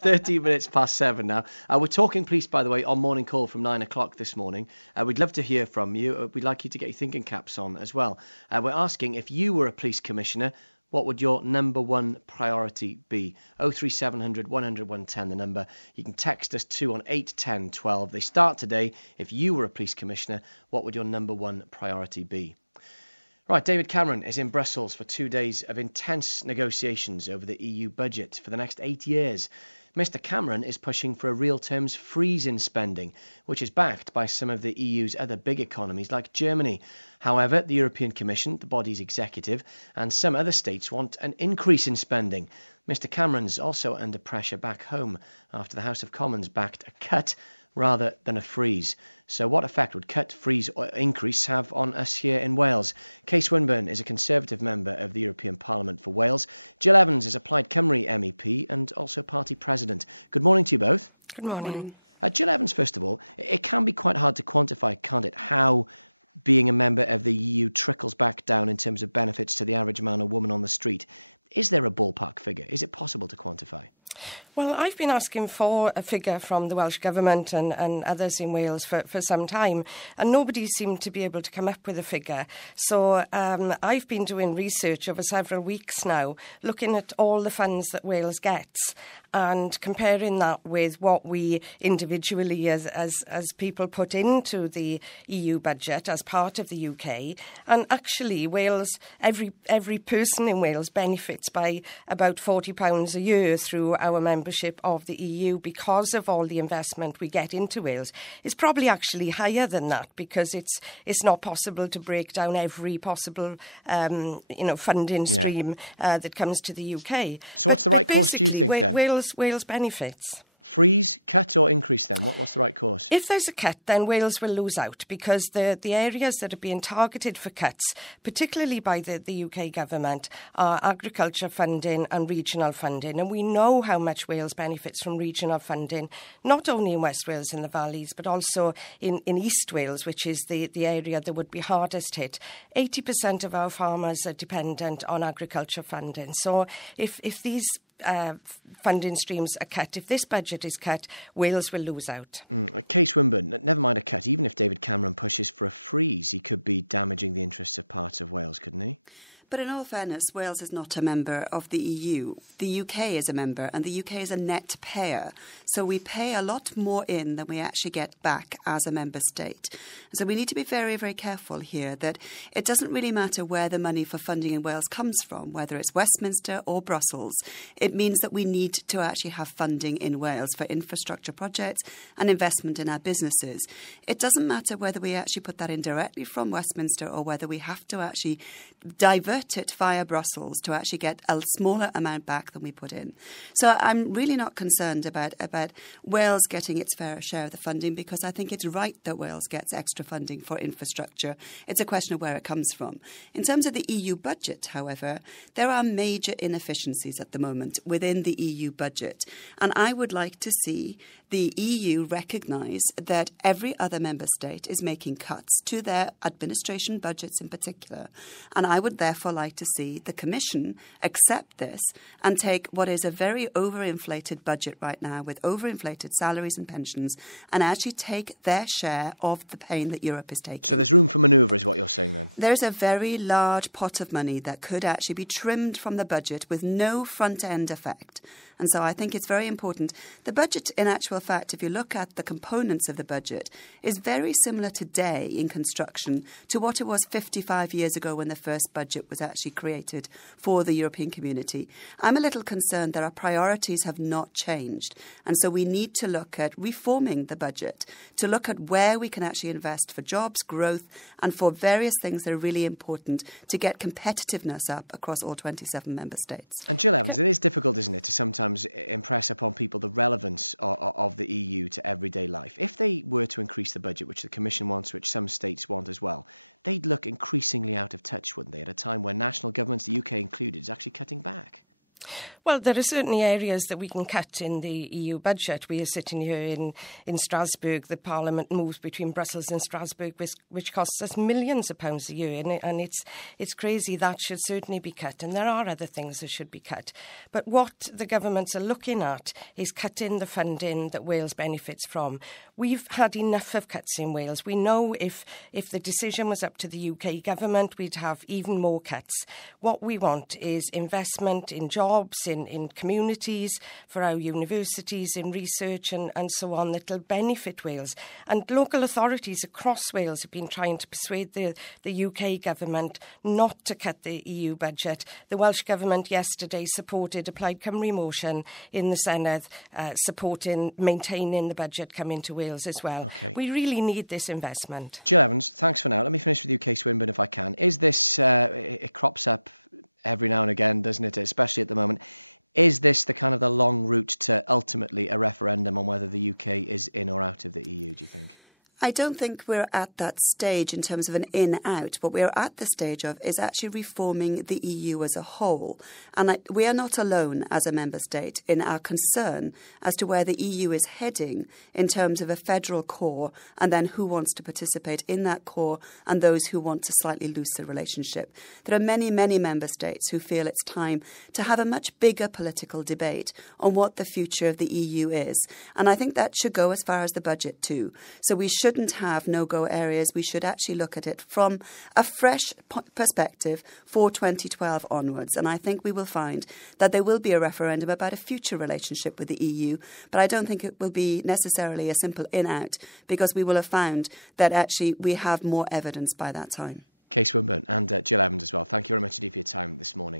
13 minutes past 7 now. We're talking police, by the way, on Morning Call from 9 o'clock this morning. We'd love to hear from you. We'd like you to get your thinking caps on as well. We're asking, if you were a police commissioner, what would your number one priority be? 03700 100 110, the number. You can text us too on 810 12. They start today. If you were a police commissioner, what would your number one priority be? Right, David Cameron is in Brussels for 2 days of intense negotiations over the EU budget for the next 8 years. Mr Cameron is pushing for a real terms freeze in spending, which is backed by some of the EU's other big economies like Germany. However, the European Commission, the body's executive, and some other states want an increase in spending. Mr Cameron's also under pressure back home after the House of Commons backed a cut rather than a freeze. So what effect would cut, freeze or increase have on us here in Wales? Kay Swinburne is a Conservative member of the European Parliament for Wales. Jill Evans is a Plaid Cymru MEP and also party president. Good morning to you both. Good morning. Jill Evans, first of all, it can be quite hard to quantify, can't it, how being a member of the EU trickles back down in terms of benefits to the average man or woman on the street. Is there a ballpark figure? Is it possible to quantify? Well, I've been asking for a figure from the Welsh Government and others in Wales for some time, and nobody seemed to be able to come up with a figure. So I've been doing research over several weeks now, looking at all the funds that Wales gets and comparing that with what we individually as people put into the EU budget as part of the UK. And actually, Wales, every person in Wales benefits by about £40 a year through our membership of the EU because of all the investment we get into Wales. It's probably actually higher than that because it's not possible to break down every possible funding stream that comes to the UK. So what's the right course, do you think, then? Wales benefits. Freeze, cut or increase then? What's the right course? If there's a cut, then Wales will lose out because the areas that are being targeted for cuts, particularly by the UK government, are agriculture funding and regional funding. And we know how much Wales benefits from regional funding, not only in West Wales in the valleys, but also in East Wales, which is the area that would be hardest hit. 80% of our farmers are dependent on agriculture funding. So if these funding streams are cut, if this budget is cut, Wales will lose out. Kay Swinburne, never mind a cut. Even if David Cameron pushes for a freeze, he could be damaging the interests of parts of Wales, couldn't he? But in all fairness, Wales is not a member of the EU. The UK is a member, and the UK is a net payer. So we pay a lot more in than we actually get back as a member state. So we need to be very, very careful here that it doesn't really matter where the money for funding in Wales comes from, whether it's Westminster or Brussels. It means that we need to actually have funding in Wales for infrastructure projects and investment in our businesses. It doesn't matter whether we actually put that in directly from Westminster or whether we have to actually divert it via Brussels to actually get a smaller amount back than we put in. So I'm really not concerned about Wales getting its fair share of the funding because I think it's right that Wales gets extra funding for infrastructure. It's a question of where it comes from. In terms of the EU budget, however, there are major inefficiencies at the moment within the EU budget. And I would like to see the EU recognise that every other member state is making cuts to their administration budgets in particular. And I would therefore like to see the Commission accept this and take what is a very overinflated budget right now with overinflated salaries and pensions and actually take their share of the pain that Europe is taking. So there's room for manoeuvre is what you're saying then? There's a very large pot of money that could actually be trimmed from the budget with no front-end effect. And so I think it's very important. The budget, in actual fact, if you look at the components of the budget, is very similar today in construction to what it was 55 years ago when the first budget was actually created for the European community. I'm a little concerned that our priorities have not changed. And so we need to look at reforming the budget, to look at where we can actually invest for jobs, growth, and for various things that are really important to get competitiveness up across all 27 member states. And Jill Evans, it is difficult, isn't it, to sometimes impress upon people the relevance of the EU to everyday life. If they were to increase the budget, which the Commission wants, which some states want as well, they'd look increasingly out of touch, wouldn't they, at a time when national governments, the UK included, is actually cutting back? Well, there are certainly areas that we can cut in the EU budget. We are sitting here in Strasbourg. The Parliament moves between Brussels and Strasbourg, which costs us millions of pounds a year, and it's crazy. That should certainly be cut, and there are other things that should be cut. But what the governments are looking at is cutting the funding that Wales benefits from. We've had enough of cuts in Wales. We know if the decision was up to the UK government, we'd have even more cuts. What we want is investment in jobs, in communities, for our universities, in research and so on, that will benefit Wales. And local authorities across Wales have been trying to persuade the UK government not to cut the EU budget. The Welsh Government yesterday supported a Plaid Cymru motion in the Senedd supporting maintaining the budget coming to Wales as well. Okay. We really need this investment. Jill Evans, thanks for now. Let me finish with you, Kay Swinburne, if I can. Is this, it crops up every now and again, doesn't it, especially at the moment. Is this the kind of the long route to ultimately a referendum on whether the UK is in or out of the EU, do you think? I don't think we're at that stage in terms of an in-out. What we're at the stage of is actually reforming the EU as a whole. And we are not alone as a member state in our concern as to where the EU is heading in terms of a federal core and then who wants to participate in that core and those who want to slightly looser relationship. There are many, many member states who feel it's time to have a much bigger political debate on what the future of the EU is. And I think that should go as far as the budget too. So we shouldn't have no-go areas. We should actually look at it from a fresh perspective for 2012 onwards. And I think we will find that there will be a referendum about a future relationship with the EU, but I don't think it will be necessarily a simple in-out because we will have found that actually we have more evidence by that time. Kay Swinburne and Jill Evans as well. Thank you very much indeed for your time this morning.